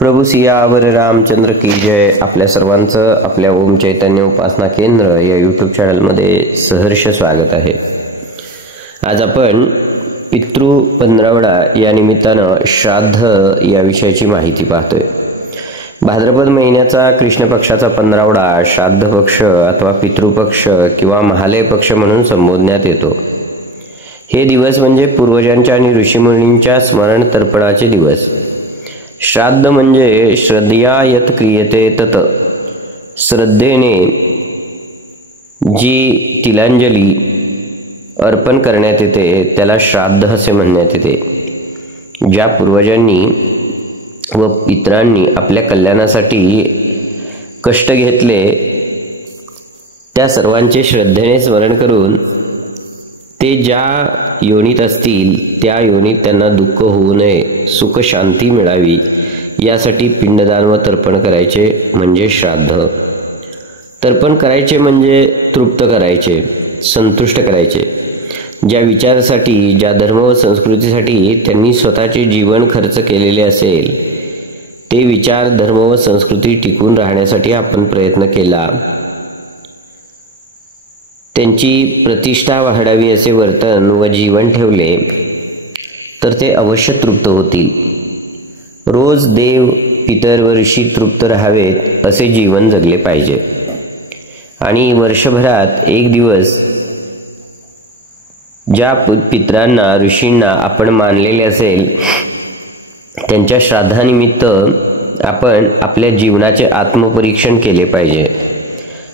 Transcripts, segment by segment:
प्रभू सियावर रामचंद्र की जय. आपल्या सर्वांचं आपल्या ओम चैतन्य उपासना केंद्र या यूट्यूब चॅनलमध्ये सहर्ष स्वागत आहे. आज आपण पितृ 15वडा या निमित्तानं श्राद्ध या विषयाची माहिती पाहतोय. भाद्रपद महिन्याचा कृष्ण पक्षाचा 15वडा श्राद्ध पक्ष अथवा पितृपक्ष किंवा महालय पक्ष म्हणून संबोधण्यात येतो. हे दिवस म्हणजे पूर्वजांच्या आणि ऋषीमुनींच्या स्मरण तर्पणाचे दिवस. श्राद्ध म्हणजे श्रद्धया यत क्रियते तत, श्रद्धेने जी तिलांजली अर्पण करण्यात येते त्याला श्राद्ध असे म्हणण्यात येते. ज्या पूर्वजांनी व पितरांनी आपल्या कल्याणासाठी कष्ट घेतले त्या सर्वांचे श्रद्धेने स्मरण करून ते ज्या योनीत असतील त्या योनीत त्यांना दुःख होऊ नये, सुख शांती मिळावी यासाठी पिंडदान व तर्पण करायचे म्हणजे श्राद्ध. तर्पण करायचे म्हणजे तृप्त करायचे, संतुष्ट करायचे. ज्या विचारासाठी, ज्या धर्म व संस्कृतीसाठी त्यांनी स्वतःचे जीवन खर्च केलेले असेल ते विचार, धर्म व संस्कृती टिकून राहण्यासाठी आपण प्रयत्न केला, त्यांची प्रतिष्ठा वाढावी असे वर्तन व जीवन ठेवले तर ते अवश्य तृप्त होतील. रोज देव, पितर व ऋषी तृप्त राहावेत असे जीवन जगले पाहिजे. आणि वर्षभरात एक दिवस ज्या पितरांना, ऋषींना आपण मानलेले असेल त्यांच्या श्राद्धानिमित्त आपण आपल्या जीवनाचे आत्मपरीक्षण केले पाहिजे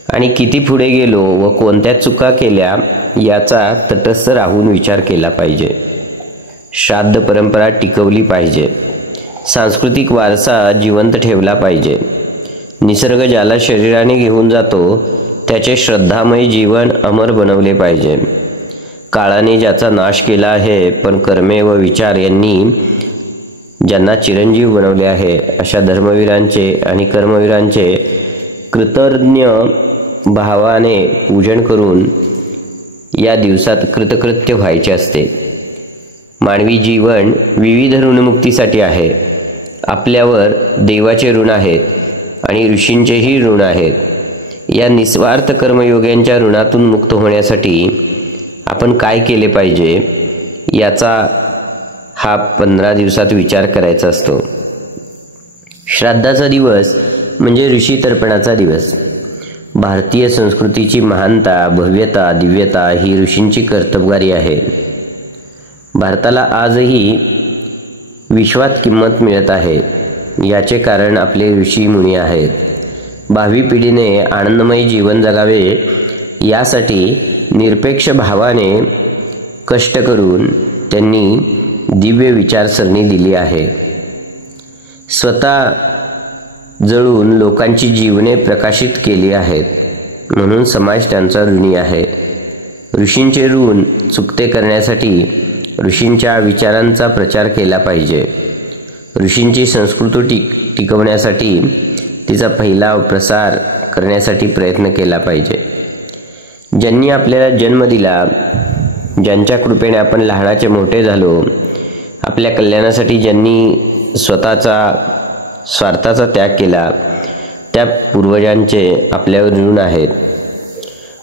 आणि किती पुढे गेलो व कोणत्या चुका केल्या याचा तटस्थ राहून विचार केला पाहिजे. श्राद्ध परंपरा टिकवली पाहिजे. सांस्कृतिक वारसा जिवंत ठेवला पाहिजे. निसर्ग ज्याला शरीराने घेऊन जातो त्याचे श्रद्धामय जीवन अमर बनवले पाहिजे. काळाने ज्याचा नाश केला आहे पण कर्मे व विचार यांनी ज्यांना चिरंजीव बनवले आहे अशा धर्मवीरांचे आणि कर्मवीरांचे कृतज्ञ भावाने पूजन करून या दिवसात कृतकृत्य व्हायचे असते. मानवी जीवन विविध ऋणमुक्तीसाठी आहे. आपल्यावर देवाचे ऋण आहेत आणि ऋषींचेही ऋण आहेत. या निस्वार्थ कर्मयोग्यांच्या ऋणातून मुक्त होण्यासाठी आपण काय केले पाहिजे याचा हा 15 दिवसात विचार करायचा असतो. श्राद्धाचा दिवस म्हणजे ऋषी तर्पणाचा दिवस. भारतीय संस्कृतीची महानता, भव्यता, दिव्यता ही ऋषींची कर्तबगारी आहे. भारताला आजही विश्वात किंमत मिळत आहे. याचे कारण आपले ऋषी मुनी आहेत. भावी पिढीने आनंदमय जीवन जगावे यासाठी निरपेक्ष भावाने कष्ट करून त्यांनी दिव्य विचारसरणी दिली आहे. स्वतः जळून लोकांची जीवने प्रकाशित केली आहेत म्हणून समाज त्यांचा ऋणी आहे. ऋषींचे ऋण चुकते करण्यासाठी ऋषींच्या विचारांचा प्रचार केला पाहिजे. ऋषींची संस्कृती टिकवण्यासाठी तिचा फैलाव, प्रसार करण्यासाठी प्रयत्न केला पाहिजे. ज्यांनी आपल्याला जन्म दिला, ज्यांच्या कृपेने आपण लहानाचे मोठे झालो, आपल्या कल्याणासाठी ज्यांनी स्वतःचा स्वार्थाचा त्याग केला त्या पूर्वजांचे आपल्यावर ऋण आहेत.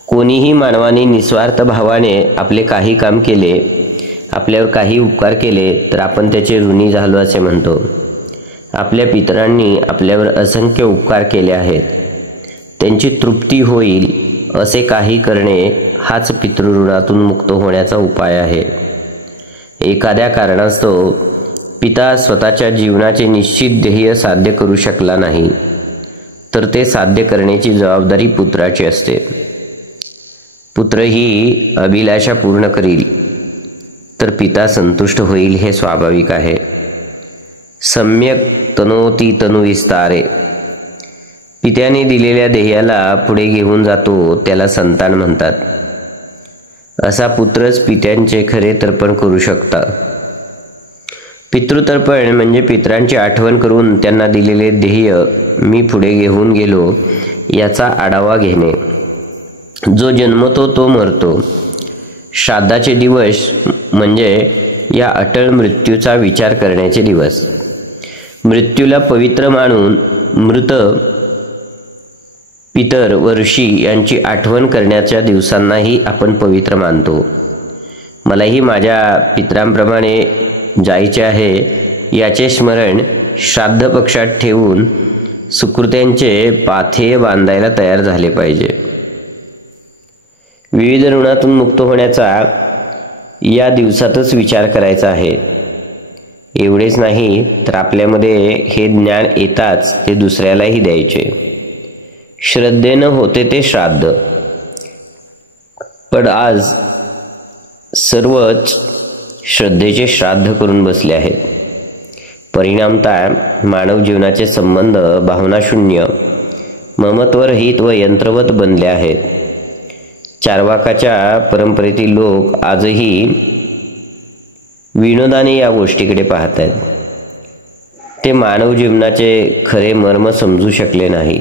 कोणीही मानवाने निस्वार्थ भावाने आपले काही काम केले, आपल्यावर काही उपकार केले तर आपण त्याचे ऋणी झालो असे म्हणतो. आपल्या पितरांनी आपल्यावर असंख्य उपकार केले आहेत. त्यांची तृप्ती होईल असे काही करणे हाच पितृऋणातून मुक्त होण्याचा उपाय आहे. एखाद्या कारणास्तव पिता स्वतःच्या जीवनाचे निश्चित ध्येय साध्य करू शकला नाही तर ते साध्य करण्याची जबाबदारी पुत्राची असते. पुत्र ही अभिलाषा पूर्ण करील तर पिता संतुष्ट होईल हे स्वाभाविक आहे. सम्यक तनोती तनु विस्तारे. पित्याने दिलेल्या ध्येयाला पुढे घेऊन जातो त्याला संतान म्हणतात. असा पुत्रच पित्यांचे खरे तर्पण करू शकता. पितृतर्पण म्हणजे पितरांची आठवण करून त्यांना दिलेले ध्येय मी पुढे घेऊन गेलो याचा आढावा घेणे. जो जन्मतो तो मरतो. श्राद्धाचे दिवस म्हणजे या अटळ मृत्यूचा विचार करण्याचे दिवस. मृत्यूला पवित्र मानून मृत पितर व ऋषी यांची आठवण करण्याच्या दिवसांनाही आपण पवित्र मानतो. मलाही माझ्या पितरांप्रमाणे जायचे आहे याचे स्मरण श्राद्ध पक्षात ठेवून सुकृत्यांचे पाथेय बांधायला तयार झाले पाहिजे. विविध ऋणातून मुक्त होण्याचा या दिवसातच विचार करायचा आहे. एवढेच नाही तर आपल्यामध्ये हे ज्ञान येताच ते दुसऱ्यालाही द्यायचे. श्रद्धेनं होते ते श्राद्ध, पण आज सर्वच श्रद्धेचे श्राद्ध करून बसले आहेत. परिणामतः मानव जीवनाचे संबंध भावनाशून्य, ममत्वरहित व यंत्रवत बनले आहेत. चार्वाकाच्या परंपरेतील लोक आजही विनोदाने या गोष्टीकडे पाहत आहेत. ते मानव जीवनाचे खरे मर्म समजू शकले नाही.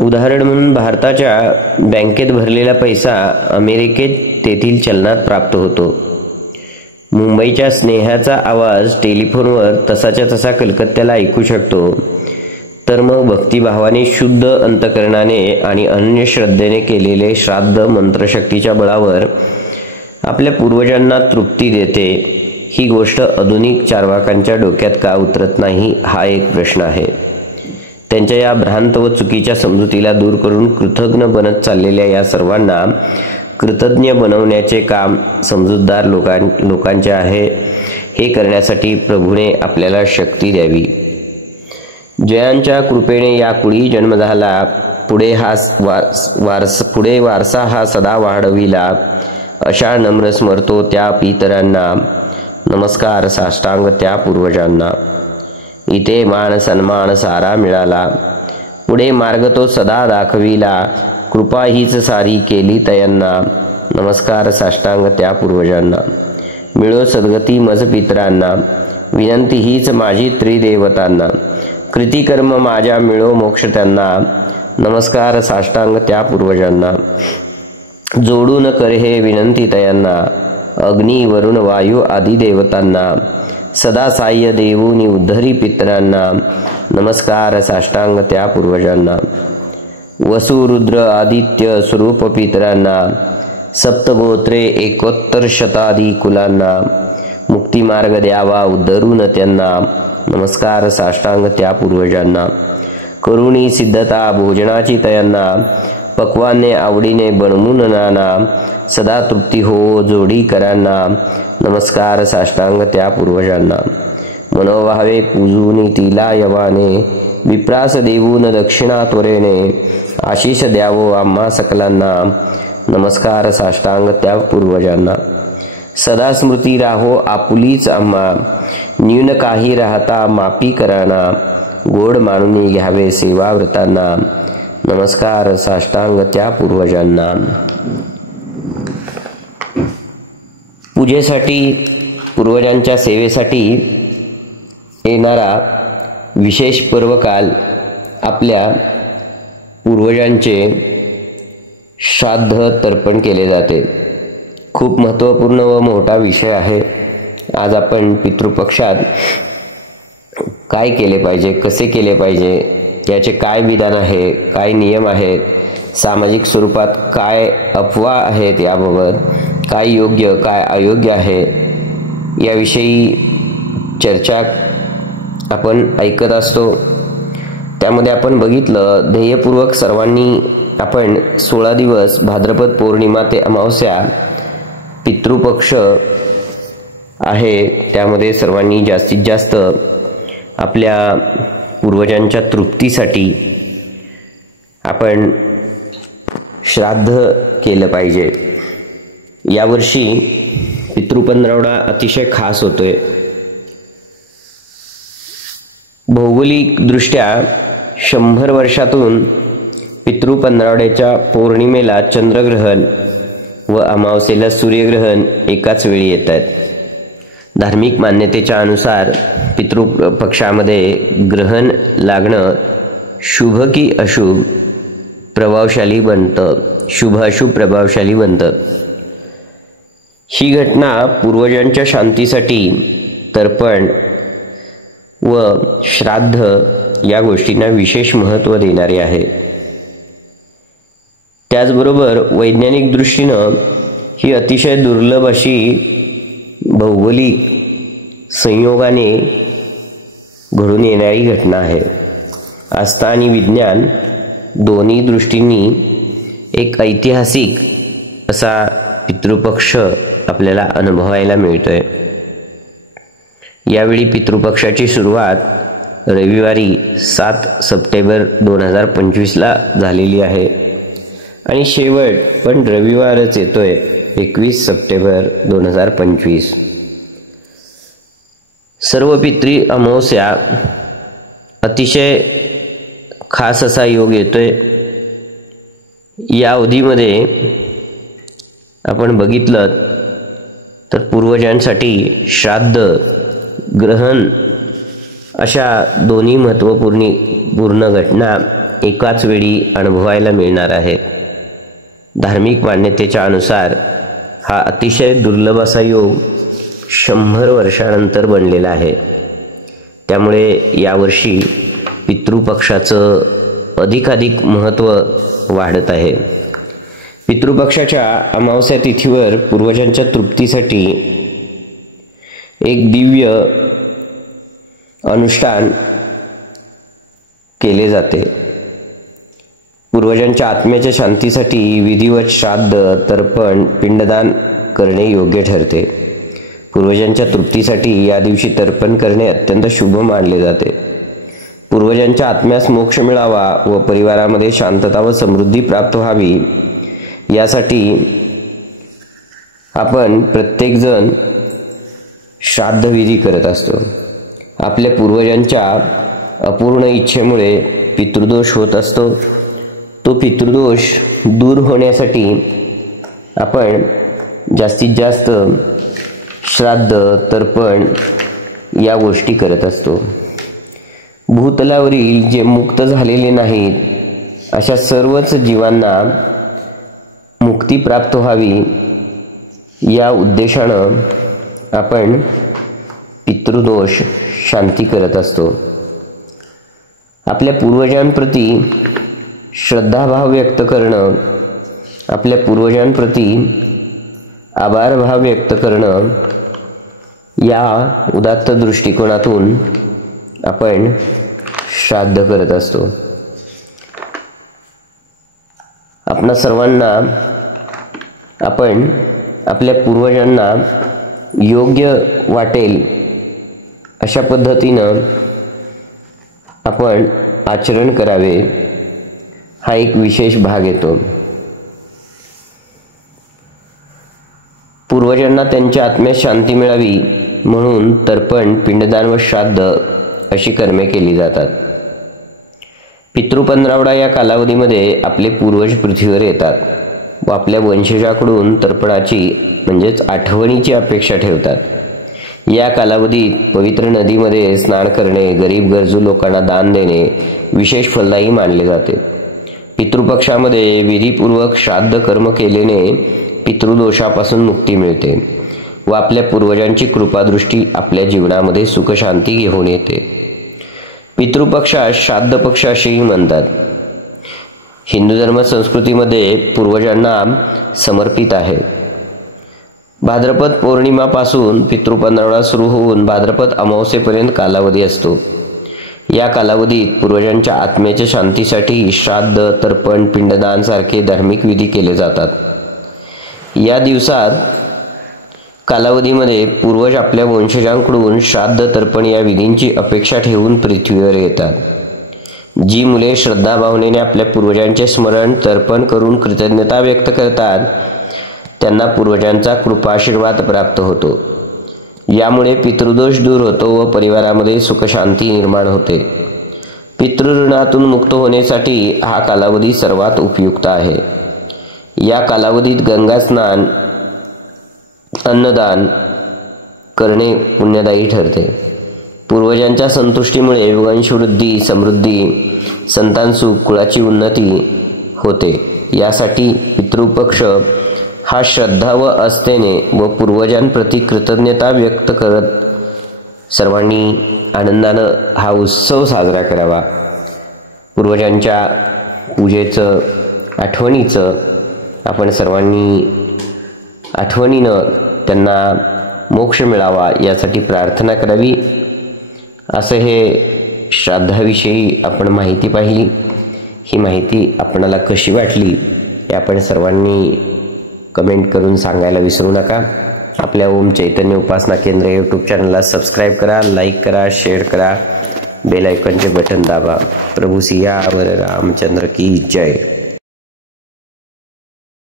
उदाहरण म्हणून भारताच्या बँकेत भरलेला पैसा अमेरिकेत तेथील चलनात प्राप्त होतो. मुंबईच्या स्नेहाचा आवाज टेलिफोनवर तसाच्या तसा कलकत्त्याला ऐकू शकतो. तर मग भक्तिभावाने शुद्ध अंतकरणाने आणि अनन्य श्रद्धेने केलेले श्राद्ध मंत्रशक्तीच्या बळावर आपल्या पूर्वजांना तृप्ती देते. ही गोष्ट आधुनिक चार्वाकांच्या डोक्यात का उतरत नाही हा एक प्रश्न आहे. त्यांच्या या भ्रांत व चुकीच्या समजुतीला दूर करून कृतज्ञ बनत चाललेल्या या सर्वांना कृतज्ञ बनवण्याचे काम समजूतदार लोकांचे आहे. हे करण्यासाठी प्रभूने आपल्याला शक्ती द्यावी. जयांच्या कृपेने या कुळी जन्म झाला, पुढे वारसा हा सदा वाढविला. अशा नम्र स्मरतो त्या पितरांना, नमस्कार साष्टांग त्या पूर्वजांना. इथे मान सन्मान सारा मिळाला, पुढे मार्ग तो सदा दाखविला. कृपा हीच सारी केली तयांना, नमस्कार साष्टांग त्या पूर्वजांना. मिळो सद्गती मज पितरांना, विनंती हीच माझी त्रिदेवतांना. कृतिकर्म माझ्या मिळो मोक्ष त्यांना, नमस्कार साष्टांग त्या पूर्वजांना. जोडून करे हे विनंती तयांना, अग्नी वरुण वायू आदी देवतांना. सदा साह्य देऊनी उद्धरी पितरांना, नमस्कार साष्टांग त्या पूर्वजांना. वसु रुद्र आदित्य स्वरूप पितरांना, सप्तगोत्रे एकोत्तर शताधी कुलांना. मुक्तिमार्ग द्यावा उद्धरून त्यांना, नमस्कार साष्टांग त्या पूर्वजांना. करुणी सिद्धता भोजनाची तयांना, पक्वाने आवडीने बनवून नाना. सदा तृप्ती हो जोडी करांना, नमस्कार साष्टांग त्या पूर्वजांना. मनोभावे पूजून तिला यवाने, विप्रास देऊन दक्षिणा त्वरेने. आशिष द्यावो आम्हा सकलांना, नमस्कार साष्टांग त्या पूर्वजांना. सदा स्मृती राहो आपुलीच आम्हा, न्यून काही राहता मापी कराना. गोड मानून घ्यावे सेवा व्रतांना, नमस्कार साष्टांग त्या पूर्वजांना. पूजेसाठी, पूर्वजांच्या सेवेसाठी येणारा विशेष पर्वकाल आपल्या पूर्वजांचे श्राद्ध तर्पण केले जाते. खूप महत्त्वपूर्ण व मोठा विषय आहे. आज आपण पितृपक्षात काय केले पाहिजे, कसे केले पाहिजे, याचे काय विधान आहे, काय नियम आहेत, सामाजिक स्वरूपात काय अफवा आहेत, याबाबत काय योग्य काय अयोग्य आहे याविषयी चर्चा आपण ऐकत असतो. त्यामध्ये आपण बघितलं, ध्येयपूर्वक सर्वांनी आपण 16 दिवस भाद्रपद पौर्णिमा ते अमावस्या पितृपक्ष आहे, त्यामध्ये सर्वांनी जास्तीत जास्त आपल्या पूर्वजांच्या तृप्तीसाठी आपण श्राद्ध केलं पाहिजे. यावर्षी पितृपंधरवडा अतिशय खास होतोय. भौगोलिक दृष्ट्या 100 वर्षातून पितृपंधरवड्याच्या पौर्णिमेला चंद्रग्रहण व अमावस्येला सूर्यग्रहण एकाच वेळी येत आहेत. धार्मिक मान्यतेच्या अनुसार पितृपक्षामध्ये ग्रहण लागणं शुभ की अशुभ प्रभावशाली बनतं, शुभ अशुभ प्रभावशाली बनतं. ही घटना पूर्वजांच्या शांतीसाठी तर्पण व श्राद्ध या गोष्टींना विशेष महत्त्व देणारी आहे. त्याचबरोबर वैज्ञानिक दृष्टीनं ही अतिशय दुर्लभ अशी भौगोलिक संयोगाने घडून येणारी घटना आहे. आस्था आणि विज्ञान दोन्ही दृष्टींनी एक ऐतिहासिक असा पितृपक्ष आपल्याला अनुभवायला मिळतोय. यावेळी पितृपक्षाची सुरुवात रविवारी 7 सप्टेंबर 2025ला झालेली आहे आणि शेवट पण रविवारच येतोय 21 सप्टेंबर 2025. सर्व पितृ अमावस्या अतिशय खास असा योग येतोय. या अवधीमध्ये आपण बघितलं तर पूर्वजांसाठी श्राद्ध ग्रहण अशा दोन्ही महत्त्वपूर्ण घटना एकाच वेळी अनुभवायला मिळणार आहेत. धार्मिक मान्यतेच्या अनुसार हा अतिशय दुर्लभ असा योग 100 वर्षानंतर बनलेला आहे. त्यामुळे यावर्षी पितृपक्षाचं अधिकाधिक महत्त्व वाढत आहे. पितृपक्षाच्या अमावस्या तिथीवर पूर्वजांच्या तृप्तीसाठी एक दिव्य अनुष्ठान केले जाते. पूर्वजांच्या आत्म्याच्या शांतीसाठी विधिवत श्राद्ध, तर्पण, पिंडदान करणे योग्य ठरते. पूर्वजांच्या तृप्तीसाठी या दिवशी तर्पण करणे अत्यंत शुभ मानले जाते. पूर्वजांच्या आत्म्यास मोक्ष मिळावा व परिवारामध्ये शांतता व समृद्धी प्राप्त व्हावी यासाठी आपण प्रत्येकजण श्राद्धविधी करत असतो. आपल्या पूर्वजांच्या अपूर्ण इच्छेमुळे पितृदोष होत असतो. तो पितृदोष दूर होण्यासाठी आपण जास्तीत जास्त श्राद्ध, तर्पण या गोष्टी करत असतो. भूतलावरील जे मुक्त झालेले नाहीत अशा सर्वच जीवांना मुक्ती प्राप्त व्हावी या उद्देशानं आपण पितृदोष शांती करत असतो. आपल्या पूर्वजांप्रती श्रद्धाभाव व्यक्त करणं, आपल्या पूर्वजांप्रती आभारभाव व्यक्त करणं या उदात्त दृष्टिकोनातून आपण श्राद्ध करत असतो. आपणा सर्वांना आपण आपल्या पूर्वजांना योग्य वाटेल अशा पद्धतीनं आपण आचरण करावे हा एक विशेष भाग येतो. पूर्वजांना त्यांच्या आत्म्यास शांती मिळावी म्हणून तर्पण, पिंडदान व श्राद्ध अशी कर्मे केली जातात. पितृपंधरवडा या कालावधीमध्ये आपले पूर्वज पृथ्वीवर येतात व आपल्या वंशजाकडून तर्पणाची म्हणजेच आठवणीची अपेक्षा ठेवतात. या कालावधीत पवित्र नदीमध्ये स्नान करणे, गरीब गरजू लोकांना दान देणे विशेष फलदायी मानले जाते. पितृपक्षामध्ये विधीपूर्वक श्राद्ध कर्म केल्याने पितृदोषापासून मुक्ती मिळते व आपल्या पूर्वजांची कृपादृष्टी आपल्या जीवनामध्ये सुखशांती घेऊन येते. पितृपक्षास श्राद्ध पक्ष असेही म्हणतात. हिंदू धर्म संस्कृतीमध्ये पूर्वजांना समर्पित आहे. भाद्रपद पौर्णिमापासून पितृपंधरवडा सुरू होऊन भाद्रपद अमावस्येपर्यंत कालावधी असतो. या कालावधीत पूर्वजांच्या आत्म्याच्या शांतीसाठी श्राद्ध, तर्पण, पिंडदान सारखे धार्मिक विधी केले जातात. या दिवसात कालावधीमध्ये पूर्वज आपल्या वंशजांकडून श्राद्ध, तर्पण या विधींची अपेक्षा ठेवून पृथ्वीवर येतात. जी मुले श्रद्धा भावनेने आपल्या पूर्वजांचे स्मरण, तर्पण करून कृतज्ञता व्यक्त करतात त्यांना पूर्वजांचा कृपाशीर्वाद प्राप्त होतो. यामुळे पितृदोष दूर होतो व परिवारामध्ये सुखशांती निर्माण होते. पितृऋणातून मुक्त होण्यासाठी हा कालावधी सर्वात उपयुक्त आहे. या कालावधीत गंगा स्नान, अन्नदान करणे पुण्यदायी ठरते. पूर्वजांच्या संतुष्टीमुळे वंशवृद्धी, समृद्धी, संतान सुख, कुळाची उन्नती होते. यासाठी पितृपक्ष हा श्रद्धा व आस्थेने व पूर्वजांप्रती कृतज्ञता व्यक्त करत सर्वांनी आनंदानं हा उत्सव साजरा करावा. पूर्वजांच्या पूजेचं, आठवणीचं आपण सर्वांनी आठवणीनं त्यांना मोक्ष मिळावा यासाठी प्रार्थना करावी. असं हे श्राद्धाविषयी आपण माहिती पाहिली. ही माहिती आपणाला कशी वाटली हे आपण सर्वांनी कमेंट करून सांगायला विसरू नका. आपल्या ओम चैतन्य उपासना केंद्र यूट्यूब चॅनलला सबस्क्राईब करा, लाईक करा, शेअर करा, बेल आयकॉनचे बटन दाबा. प्रभू सियावर रामचंद्र की जय.